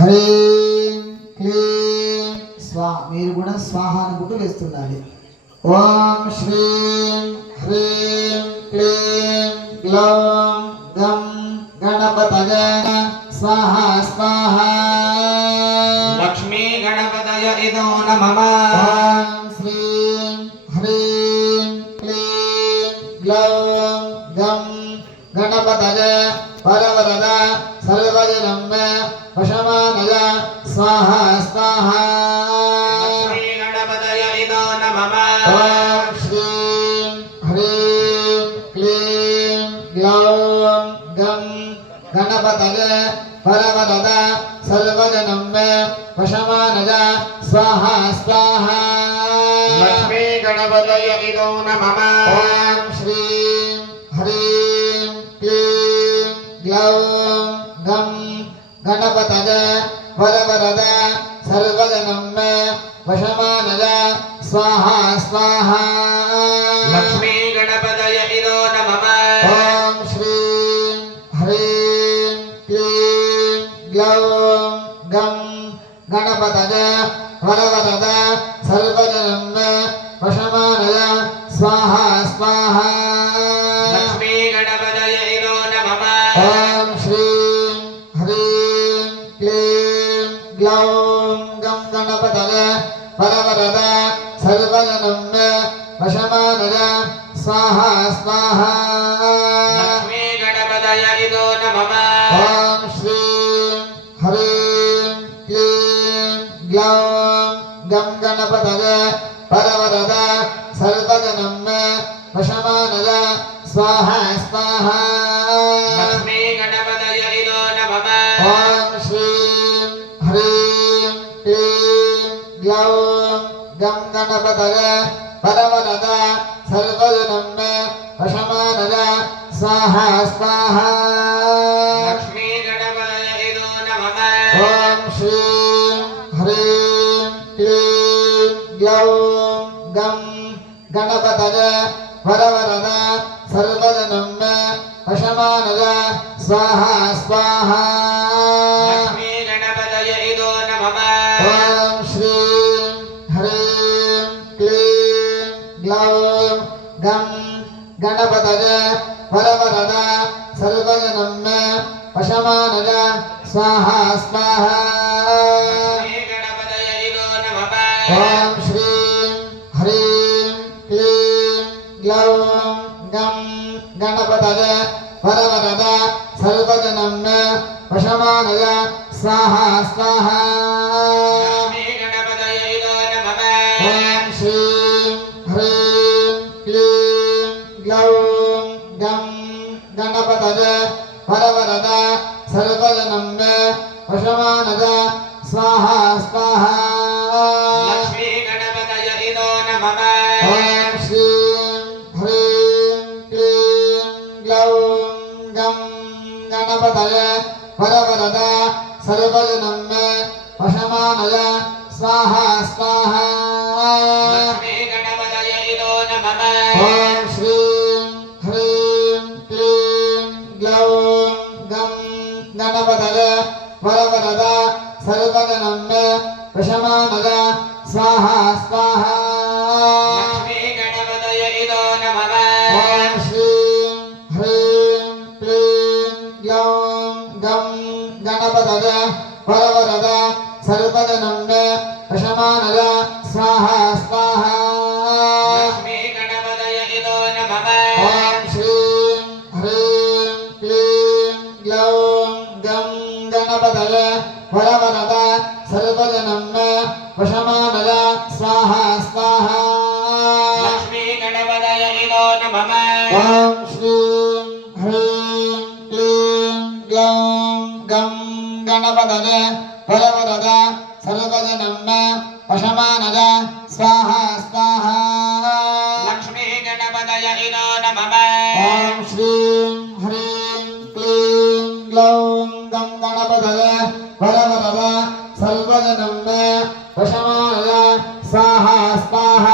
హ్రీం క్లీం స్వా మీరు కూడా స్వాహ అనుకుంటూ వేస్తుండాలి. ఓం శ్రీం హ్రీం క్లీం గ్లౌం గం గణపతగ స్వాహ స్వాహ. సర్వజనం వశమానయ స్వాహ స్వాహ లక్ష్మీ గణపతయ ఇదో నమః ఓం శ్రీం హ్రీం క్లీం గ్లౌం గం గణపతయ పరవరద సర్వజనం వశమానయ స్వాహ స్వాహ లక్ష్మీ గణపతయ ఇదో నమః ఓం శ్రీం హ్రీం క్లీం గ్లౌం గం గణపతయ వరవరద సర్వజనం వశమానయ స్వాహ స్వాహ లక్ష్మీ గణపతయ ఇదో నమః ఓం శ్రీం హ్రీం క్లీం గ్లౌం గం వరవరద సర్వజనం వశమానయ స్వాహ స్వాహ లక్ష్మీ గణపతయ ఇదో నమః ఓం శ్రీం హ్రీం క్లీం గ్లౌం గం గణపతయ పరవరద స్వాహ స్వాహ గం గణపతయ పరవరద సర్వజనం వశమానయ స్వాహ స్వాహ లక్ష్మీ గణపతయ ఇదో నమః ఓం శ్రీం హ్రీం క్లీం గ్లౌం గం గణపతయ పరవరద సర్వజనం క్లీం గ్లౌం గం గణపతయ వరవరద సర్వజనం వశమానయ స్వాహ స్వాహ లక్ష్మీ గణపతయ ఇదో నమః ఓం శ్రీం హ్రీం క్లీం గ్లౌం గం గణపతయ వరవరద సర్వజనం వశమానద స్వాహ స్వాహ లక్ష్మీ గణపతయ ఇదో నమః ఓం శ్రీం హ్రీం క్లీం గ్లౌం గం గణపతయ వరవరద సర్వజనం వశమానయ స్వాహ స్వాహ వశమానయ స్వాహ స్వాహ లక్ష్మీ గణపతయ ఇదో ఓం శ్రీం హ్రీం క్లీం గ్లౌం గం వరవరద స్వాహ స్వాహ గణపతయ వరవరద సర్వజనం వశమానయ స్వాహ స్వాహ. లక్ష్మీ గణపతయ ఇదో నమః. ఓం శ్రీం హ్రీం క్లీం గ్లౌం గం గణపతయ వరవరద సర్వజనం వశమానయ స్వాహ స్వాహ.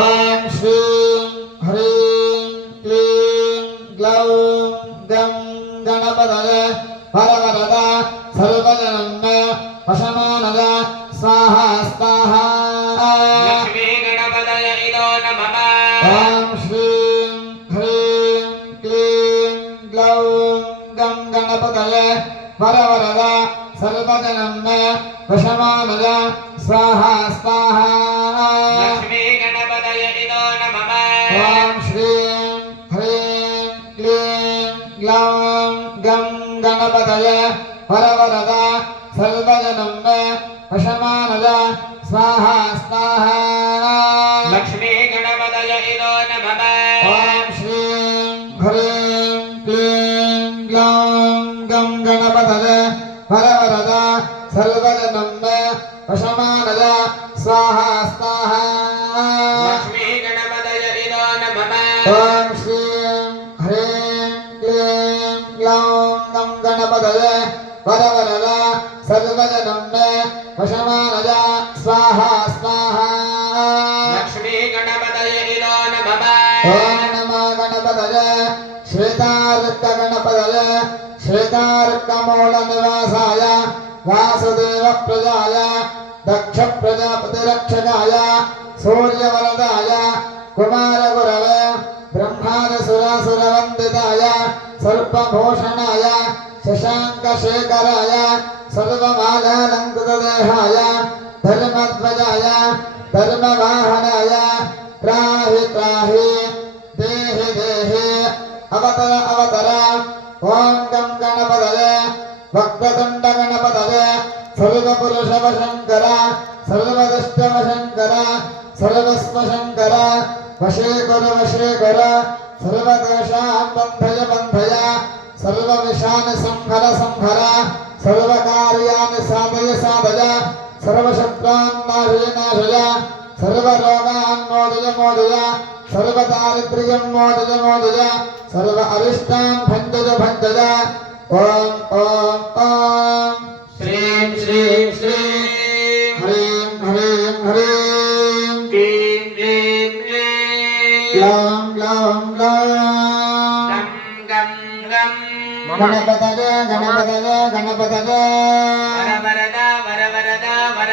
ఓం శ్రీం హ్రీం క్లీం గ్లౌం గం గణపదయ వరవరద సర్వజనన్న వశమానద స్వాహ స్వాహ ఓం శ్రీం హ్రీం క్లీం గ్లౌం గం గణపదయ వరవరద సర్వజనన్న వశమానద స్వాహ స్వాహ ఓం శ్రీం హ్రీం క్లీం గ్లౌం गणपतये वरवरद सर्वजनम् वशमानद स्वाहा स्वाहा। लक्ष्मी गणपतय इदो नमः। ॐ श्रीं ह्रीं क्लीं ग्लौं गं गणपतये वरवरद सर्वजनम् वशमानद स्वाहा स्वाहा। लक्ष्मी गणपतय इदो नमः। ॐ श्रीं ಗೋದಯ ವರವರಲ ಸರ್ವಜನನ್ನ ವಶಮಾನಜ ಸ್ವಾಹ ಸ್ವಾಹ ಲಕ್ಷ್ಮೀ ಗಣಪತಯ ಇರೋ ನಮಃ ಓಂ ನಮೋ ಗಣಪತಯ ಶ್ವೇತಾರ್ಕ ಗಣಪತಯ ಶ್ವೇತಾರ್ಕ ಮೂಲ ನಿವಾಸಾಯ ವಾಸುದೇವ ಪ್ರಜಾಯ ದಕ್ಷ ಪ್ರಜಾಪತಿರಕ್ಷಕಾಯ ಸೂರ್ಯವರದಾಯ ಕುಮಾರಗುರವ ಬ್ರಹ್ಮಾದ ಸುರಾಸುರವಂದಿತಾಯ ಸರ್ಪಭೂಷಣಾಯ शशाङ्कशेखराय सर्वमालालङ्कृतदेहाय धर्मध्वजाय धर्मवाहनाय त्राहि त्राहि देहि देहि अवतर अवतर ॐ गं गणपतये वक्रतुण्ड गणपतये सर्वपुरुषवशङ्कर सर्वदष्टवशङ्कर सर्वस्वशङ्कर वशे कुरु वशे कुरु सर्वदोषां बन्धय बन्धय సర్వవిషాన్ సంహర సంహర సర్వకార్యాన్ సాధయ సాధయ సర్వశత్రాన్ నాశయ నాశయ సర్వరోగాన్ మోదయ మోదయ సర్వదారిద్ర్యం మోదయ మోదయ సర్వ అరిష్టాన్ భంజయ భంజయ ఓం ఓం ఓం శ్రీం శ్రీం శ్రీం गणपतये गणपतये गणपतये वरवरद